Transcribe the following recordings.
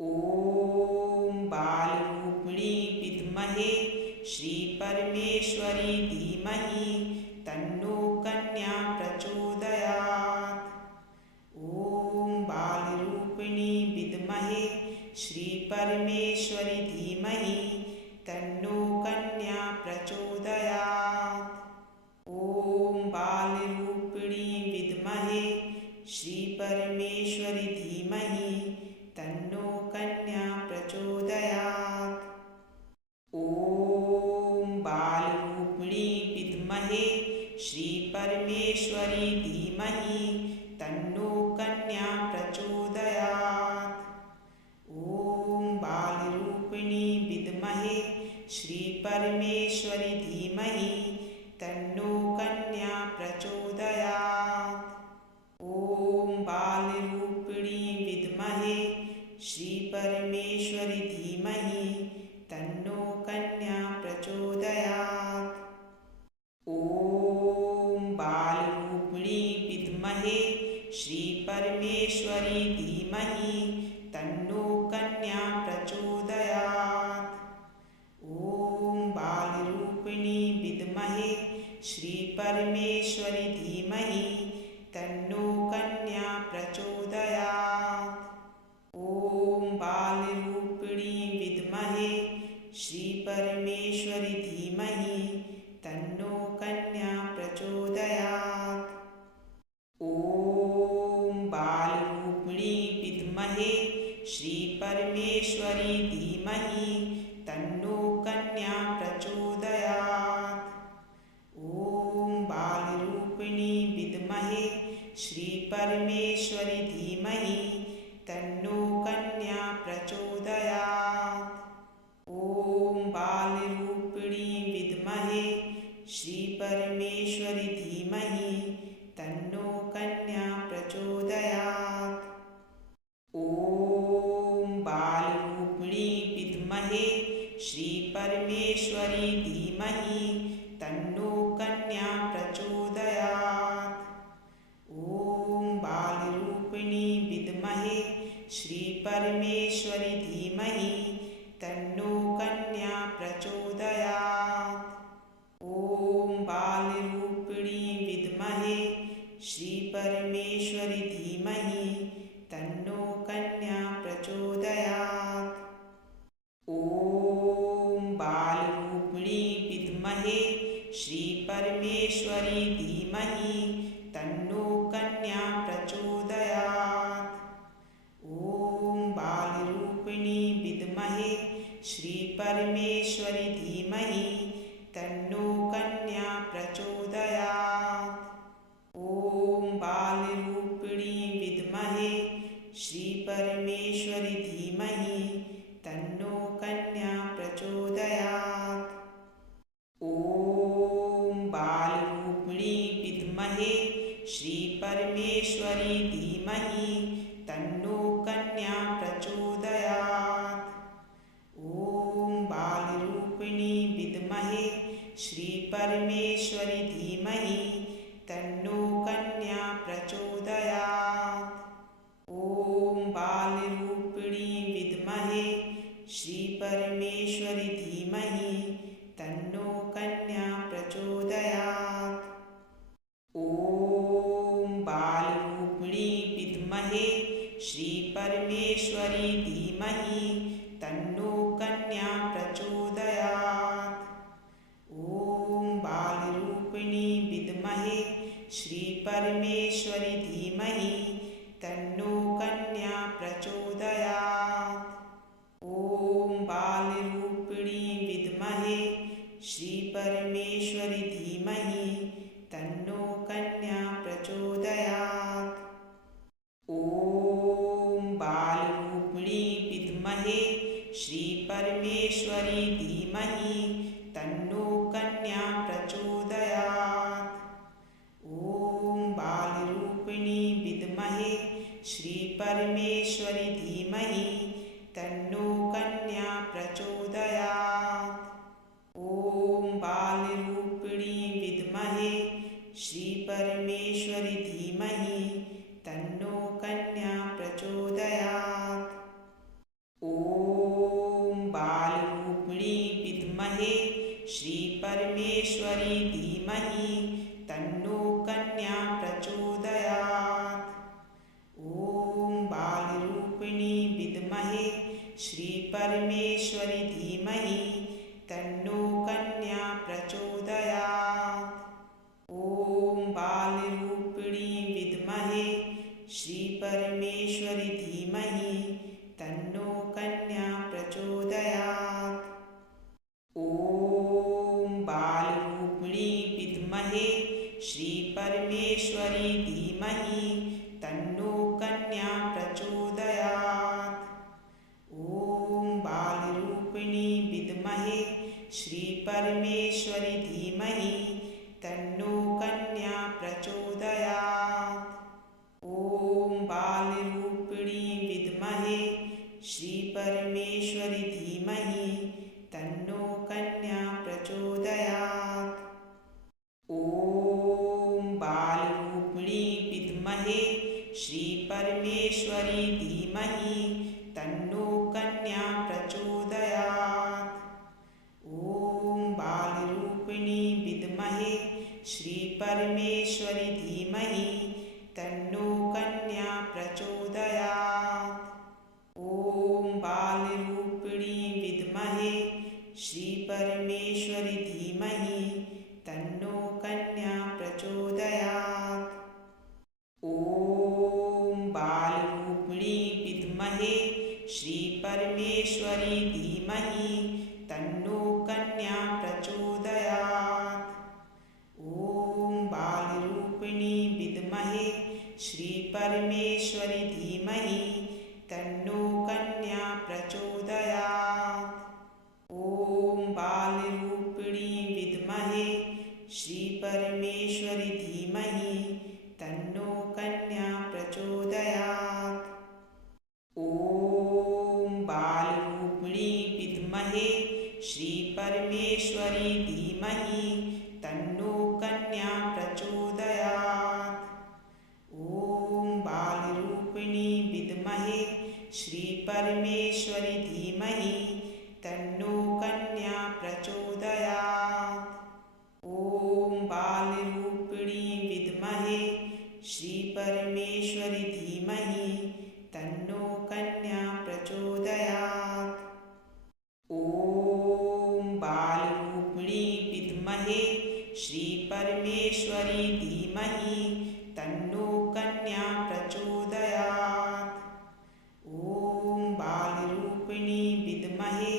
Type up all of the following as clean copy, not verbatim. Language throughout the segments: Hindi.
ॐ बालरूपिणी विद्महे श्रीपरमेश्वरी धीमहि तन्नो कन्या प्रचोदयात्। ॐ बालरूपिणी विद्महे श्रीपरमेश्वरी धीमहि तन्नो कन्या प्रचोदयात्। ॐ बालरूपिणी विद्महे श्रीपरमेश्वरी धीमहि तन्नो कन्या प्रचोदयात्। ॐ बालरूपिणी विद्महे श्रीपरमेश्वरी धीमहि तन्नो कन्या प्रचोदयात्। ॐ बालरूपिणी विद्महे श्रीपरमेश्वरी धीमहि तन्नो कन्या प्रचोदयात्। ॐ बालरूपिणी विद्महे श्रीपरमेश्वरी धीमहि तन्नो कन्या प्रचोदयात्। ॐ बालरूपिणी विद्महे श्रीपरमेश्वरी धीमहि तन्नो कन्या प्रचोदयात्। ॐ बालरूपिणी विद्महे श्रीपरमेश्वरी धीमहि तन्नो कन्या प्रचोदयात्। ॐ बालरूपिणी विद्महे श्रीपरमेश्वरी धीमहि तन्नो कन्या प्रचोदयात्। ॐ बालरूपिणी विद्महे श्रीपरमेश्वरी धीमहि तन्नो कन्या प्रचोदयात्। ॐ बालरूपिणी विद्महे श्रीपरमेश्वरी धीमहि तन्नो कन्या प्रचोदयात्। ॐ बालरूपिणी विद्महे श्रीपरमेश्वरी धीमहि तन्नो कन्या प्रचोदयात्। ॐ बालरूपिणी विद्महे श्रीपरमेश्वरी धीमहि तन्नो कन्या प्रचोदयात्। ॐ बालरूपिणी विद्महे श्रीपरमेश्वरी धीमहि तन्नो कन्या प्रचोदयात्। ॐ बालरूपिणी विद्महे श्रीपरमेश्वरी धीमहि तन्नो कन्या प्रचोदयात्। ॐ बालरूपिणी विद्महे श्रीपरमेश्वरी धीमहि तन्नो कन्या प्रचोदयात्। ॐ बालरूपिणी विद्महे श्रीपरमेश्वरी धीमहि तन्नो कन्या प्रचोदयात्। ॐ बालरूपिणी विद्महे श्रीपरमेश्वरी धीमहि तन्नो कन्या प्रचोदयात्। ॐ बालरूपिणी विद्महे श्रीपरमेश्वरी धीमहि तन्नो कन्या प्रचोदयात्। ॐ बालरूपिणी विद्महे श्रीपरमेश्वरी धीमहि तन्नो कन्या प्रचोदयात्। ॐ बालरूपिणी विद्महे श्रीपरमेश्वरी धीमहि तन्नो कन्या प्रचोदयात्। ॐ बालरूपिणी विद्महे श्रीपरमेश्वरी धीमहि तन्नो कन्या प्रचोदयात्। ॐ बालरूपिणी विद्महे श्रीपरमेश्वरी धीमहि तन्नो कन्या प्रचोदयात्। ॐ बालरूपिणी विद्महे श्रीपरमेश्वरी धीमहि तन्नो कन्या प्रचोदयात्। ॐ बालरूपिणी विद्महे श्रीपरमेश्वरी धीमहि तन्नो कन्या प्रचोदयात्। ॐ बालरूपिणी विद्महे श्रीपरमेश्वरी धीमहि तन्नो कन्या प्रचोदयात्। ॐ बालरूपिणी विद्महे श्रीपरमेश्वरी धीमहि तन्नो कन्या प्रचोदयात्। धीमहि तन्नो कन्या प्रचोदयात्। ॐ बालरूपिणी विद्महे श्रीपरमेश्वरी धीमहि तन्नो कन्या प्रचोदयात्। ॐ बालरूपिणी विद्महे श्रीपरमेश्वरी धीमहि तन्नो कन्या प्रचोदयात्। ॐ बालरूपिणी विद्महे श्रीपरमेश्वरी धीमहि तन्नो कन्या प्रचोदयात्। ॐ बालरूपिणी विद्महे श्रीपरमेश्वरी धीमहि तन्नो कन्या प्रचोदयात्। ॐ बालरूपिणी विद्महे श्रीपरमेश्वरी धीमहि तन्नो कन्या प्रचोदयात्। ॐ बालरूपिणी विद्महे श्रीपरमेश्वरी धीमहि तन्नो कन्या प्रचोदयात्। ॐ बालरूपिणी विद्महे श्रीपरमेश्वरी धीमहि तन्नो कन्या प्रचोदयात्। ॐ बालरूपिणी विद्महे श्रीपरमेश्वरी धीमहि तन्नो कन्या प्रचोदयात्। ॐ बालरूपिणी विद्महे श्रीपरमेश्वरी धीमहि तन्नो कन्या प्रचोदयात्। ॐ बालरूपिणी विद्महे श्रीपरमेश्वरी धीमहि तन्नो कन्या प्रचोदयात्। ॐ बालरूपिणी विद्महे श्रीपरमेश्वरी धीमहि तन्नो कन्या प्रचोदयात्। ॐ बालरूपिणी विद्महे श्रीपरमेश्वरी धीमहि तन्नो कन्या प्रचोदयात्। ॐ बालरूपिणी विद्महे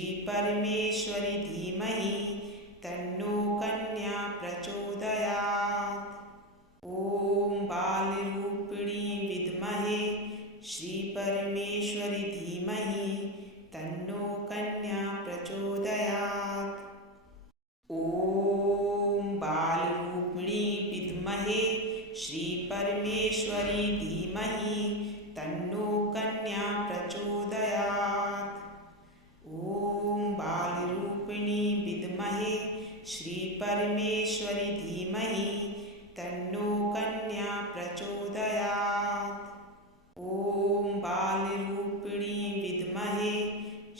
श्रीपरमेश्वरी धीमहि तन्नो कन्या प्रचोदयात्। ॐ बालरूपिणी विद्महे श्रीपरमेश्वरी धीमहि तन्नो कन्या प्रचोदयात्। ॐ बालरूपिणी विद्महे श्रीपरमेश्वरी धीमहि तन्नो कन्या प्रचोदयात्। ॐ बालरूपिणी विद्महे श्रीपरमेश्वरी धीमहि तन्नो कन्या प्रचोदयात्। ॐ बालरूपिणी विद्महे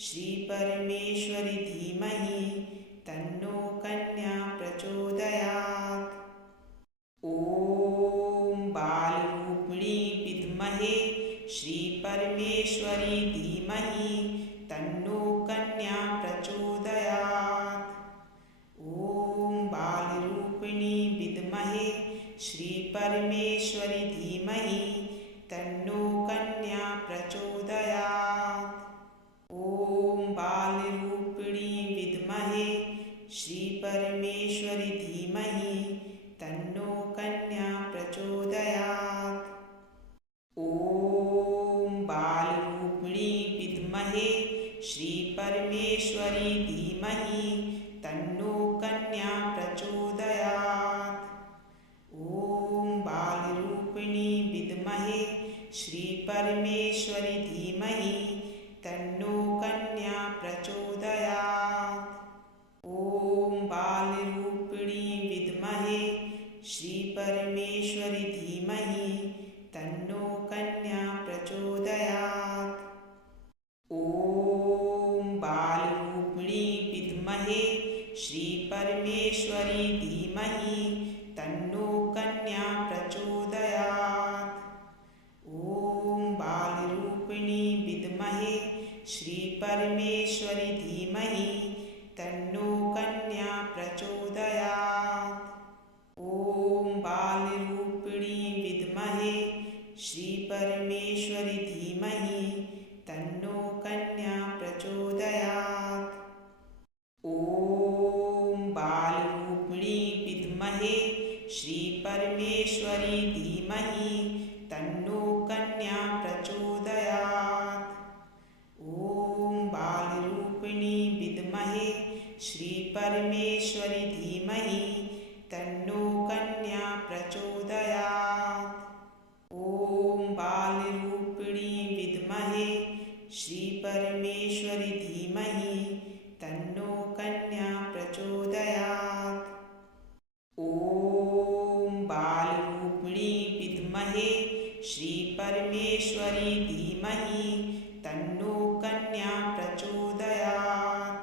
श्रीपरमेश्वरी धीमहि तन्नो कन्या प्रचोदयात्। ॐ बालरूपिणी विद्महे श्रीपरमेश्वरी धीमहि तन्नो कन्या प्रचोदयात्। ॐ बालरूपिणी विद्महे श्रीपरमेश्वरी धीमहि तन्नो कन्या प्रचोदयात्। ॐ बालरूपिणी विद्महे श्रीपरमेश्वरी धीमहि तन्नो कन्या प्रचोदयात्। ॐ बालरूपिणी विद्महे श्रीपरमेश्वरी धीमहि तन्नो कन्या प्रचोदयात्। ॐ बालरूपिणी विद्महे श्रीपरमेश्वरी धीमहि तन्नो कन्या प्रचोदयात्। ॐ बालरूपिणी विद्महे श्रीपरमेश्वरी धीमहि तन्नो कन्या प्रचोदयात्। ॐ बालरूपिणी विद्महे श्रीपरमेश्वरी धीमहि तन्नो कन्या प्रचोदयात्। ॐ बालरूपिणी विद्महे श्रीपरमेश्वरी धीमहि तन्नो कन्या प्रचोदयात्। ॐ बालरूपिणी विद्महे श्रीपरमेश्वरी धीमहि तन्नो कन्या प्रचोदयात्। ॐ बालरूपिणी विद्महे श्रीपरमेश्वरी धीमहि धीमहि तन्नो कन्या प्रचोदयात्। ॐ बालरूपिणी विद्महे श्रीपरमेश्वरी धीमहि तन्नो कन्या प्रचोदयात्। ॐ बालरूपिणी विद्महे श्रीपरमेश्वरी धीमहि तन्नो कन्या प्रचोदयात्। ॐ बालरूपिणी विद्महे श्रीपरमेश्वरी धीमहि तन्नो कन्या प्रचोदयात्।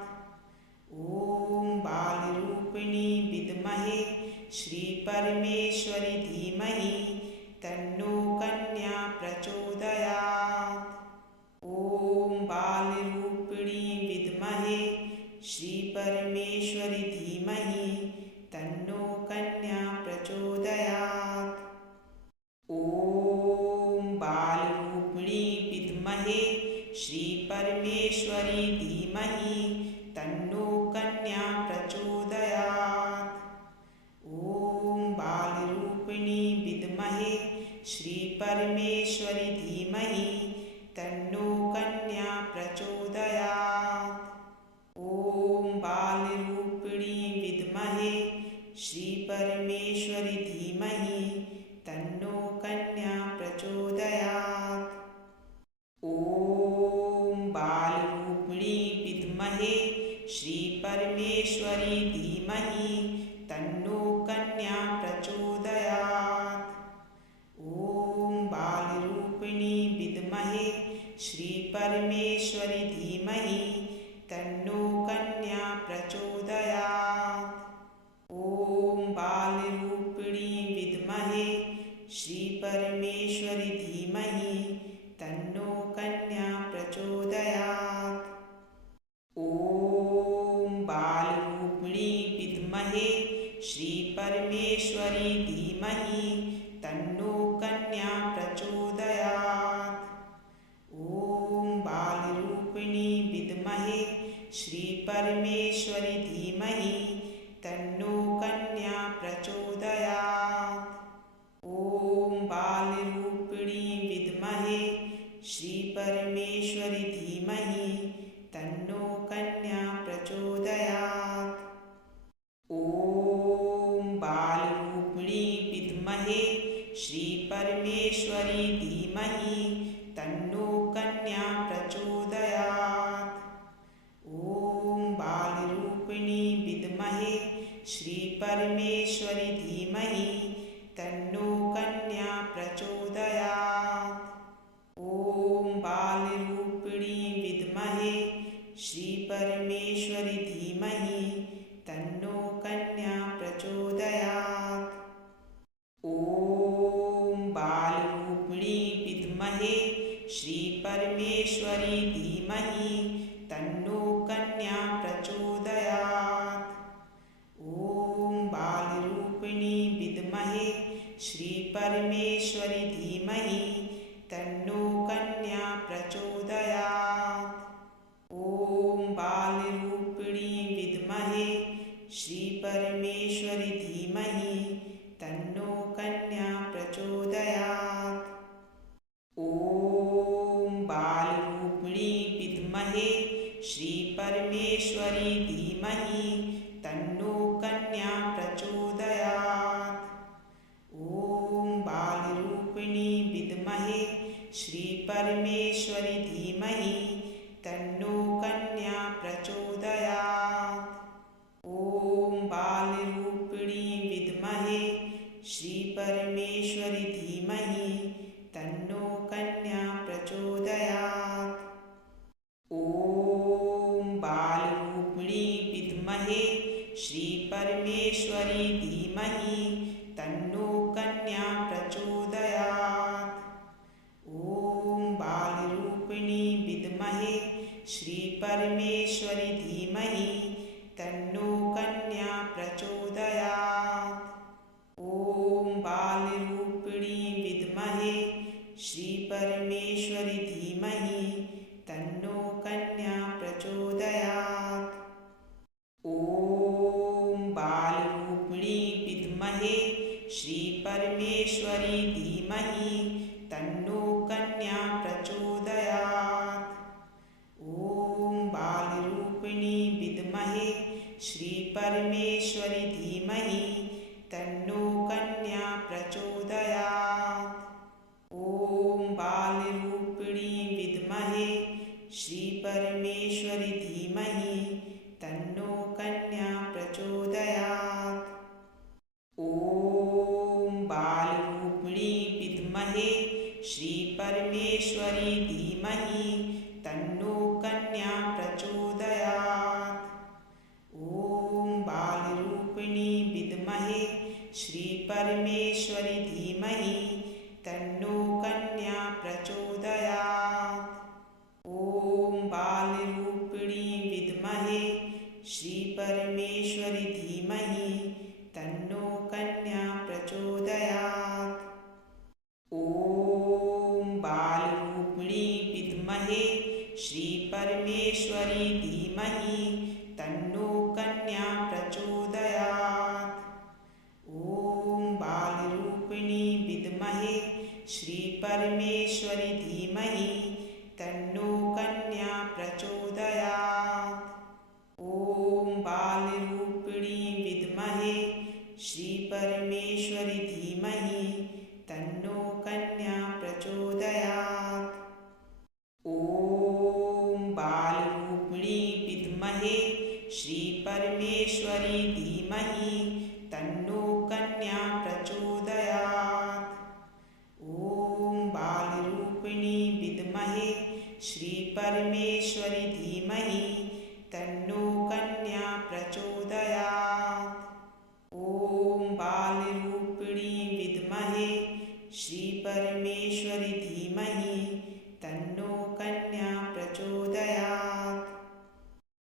ॐ बालरूपिणी विद्महे श्रीपरमेश्वरी धीमहि तन्नो कन्या प्रचोदयात्। ॐ बालरूपिणी विद्महे श्रीपरमेश्वरी धीमहि तन्नो कन्या प्रचोदयात्। ॐ बालरूपिणी विद्महे श्रीपरमेश्वरी धीमहि तन्नो कन्या प्रचोदयात्। ॐ बालरूपिणी विद्महे श्रीपरमेश्वरी धीमहि तन्नो कन्या प्रचोदयात्। ॐ बालरूपिणी विद्महे श्रीपरमेश्वरी धीमहि तन्नो कन्या प्रचोदयात्। ॐ बालरूपिणी विद्महे श्रीपरमेश्वरी धीमहि तन्नो कन्या प्रचोदयात्। ॐ बालरूपिणी विद्महे श्रीपरमेश्वरी धीमहि तन्नो कन्या प्रचोदयात्। ॐ बालरूपिणी विद्महे श्रीपरमेश्वरी धीमहि तन्नो कन्या प्रचोदयात्। ॐ बालरूपिणी विद्महे श्रीपरमेश्वरी धीमहि तन्नो कन्या प्रचोदयात्। ॐ बालरूपिणी विद्महे श्रीपरमेश्वरी धीमहि तन्नो कन्या प्रचोदयात्। ॐ बालरूपिणी विद्महे श्रीपरमेश्वरी धीमहि तन्नो कन्या प्रचोदयात्। ॐ बालरूपिणी विद्महे श्रीपरमेश्वरी धीमहि तन्नो कन्या प्रचोदयात्। ॐ बालरूपिणी विद्महे श्रीपरमेश्वरी धीमहि तन्नो कन्या प्रचोदयात्। ॐ बालरूपिणी विद्महे श्रीपरमेश्वरी धीमहि तन्नो कन्या प्रचोदयात्। ॐ बालरूपिणी विद्महे श्रीपरमेश्वरी धीमहि तन्नो कन्या प्रचोदयात्। ॐ बालरूपिणी विद्महे श्रीपरमेश्वरी धीमहि तन्नो कन्या प्रचोदयात्। ॐ बालरूपिणी विद्महे श्रीपरमेश्वरी धीमहि तन्नो कन्या प्रचोदयात्। ॐ बालरूपिणी विद्महे श्रीपरमेश्वरी धीमहि तन्नो कन्या प्रचोदयात्। ॐ बालरूपिणी विद्महे श्रीपरमेश्वरी धीमहि तन्नो कन्या प्रचोदयात्। ॐ बालरूपिणी विद्महे श्रीपरमेश्वरी धीमहि तन्नो कन्या प्रचोदयात्। ॐ बालरूपिणी विद्महे श्रीपरमेश्वरी धीमहि तन्नो कन्या प्रचोदयात्। ॐ बालरूपिणी विद्महे श्रीपरमेश्वरी धीमहि तन्नो कन्या प्रचोदयात्। ॐ बालरूपिणी विद्महे श्रीपरमेश्वरी धीमहि तन्नो कन्या प्रचोदयात्। ॐ बालरूपिणी विद्महे श्रीपरमेश्वरी धीमहि धीमहि तन्नो कन्या प्रचोदयात्। ॐ बालरूपिणी विद्महे श्रीपरमेश्वरी धीमहि तन्नो कन्या प्रचोदयात्। ॐ बालरूपिणी विद्महे श्रीपरमेश्वरी धीमहि तन्नो कन्या प्रचोदयात्। ॐ बालरूपिणी विद्महे श्रीपरमेश्वरी धीमहि तन्नो कन्या प्रचोदयात्। ॐ बालरूपिणी विद्महे श्रीपरमेश्वरी धीमहि तन्नो कन्या प्रचोदयात्। ॐ बालरूपिणी विद्महे श्रीपरमेश्वरी धीमहि तन्नो कन्या प्रचोदयात्। ॐ बालरूपिणी विद्महे श्रीपरमेश्वरी धीमहि तन्नो कन्या प्रचोदयात्। ॐ बालरूपिणी विद्महे श्रीपरमेश्वरी धीमहि तन्नो कन्या प्रचोदयात्। ॐ बालरूपिणी विद्महे श्रीपरमेश्वरी धीमहि तन्नो कन्या प्रचोदयात्। ॐ बालरूपिणी विद्महे श्रीपरमेश्वरी धीमहि तन्नो कन्या प्रचोदयात्। ॐ बालरूपिणी विद्महे श्रीपरमेश्वरी धीमहि तन्नो कन्या प्रचोदयात्। ॐ बालरूपिणी विद्महे श्रीपरमेश्वरी धीमहि तन्नो कन्या प्रचोदयात्।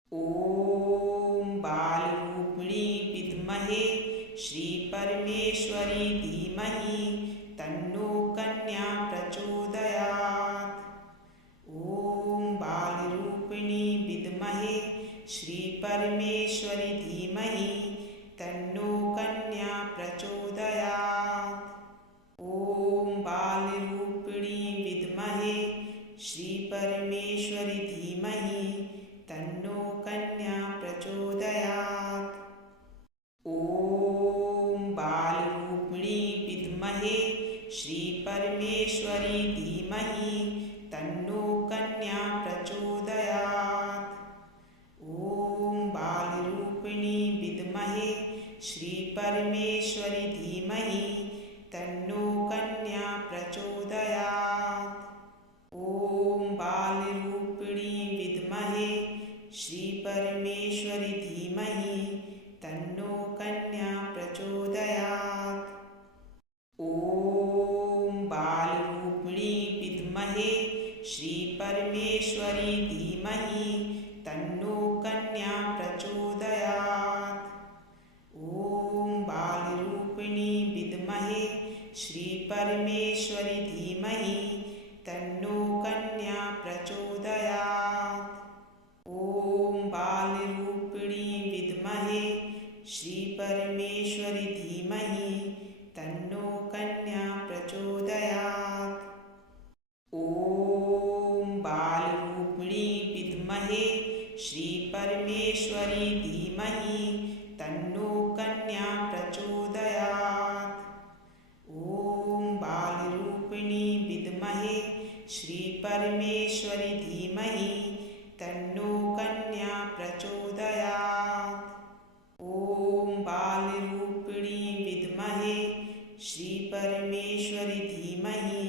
ॐ बालरूपिणी विद्महे श्रीपरमेश्वरी धीमहि तन्नो कन्या प्रचोदयात्। ॐ बालरूपिणी विद्महे श्रीपरमेश्वरी धीमहि तन्नो कन्या प्रचोदयात्। ॐ बालरूपिणी विद्महे श्रीपरमेश्वरी धीमहि तन्नो कन्या प्रचोदयात्। ॐ बालरूपिणी विद्महे श्रीपरमेश्वरी धीमहि तन्नो कन्या प्रचोदयात्। ॐ बालरूपिणी विद्महे श्रीपरमेश्वरी धीमहि तन्नो कन्या प्रचोदयात्। ॐ बालरूपिणी विद्महे श्रीपरमेश्वरी धीमहि तन्नो कन्या प्रचोदयात्। ॐ बालरूपिणी विद्महे श्रीपरमेश्वरी धीमहि तन्नो कन्या प्रचोदयात्। ॐ बालरूपिणी विद्महे श्रीपरमेश्वरी धीमहि तन्नो कन्या प्रचोदयात्। ॐ बालरूपिणी विद्महे श्रीपरमेश्वरी धीमहि तन्नो कन्या प्रचोदयात्। ॐ बालरूपिणी विद्महे श्रीपरमेश्वरी धीमहि तन्नो कन्या प्रचोदयात्। ॐ बालरूपिणी विद्महे श्रीपरमेश्वरी धीमहि तन्नो कन्या प्रचोदयात्। ॐ बालरूपिणी विद्महे श्रीपरमेश्वरी धीमहि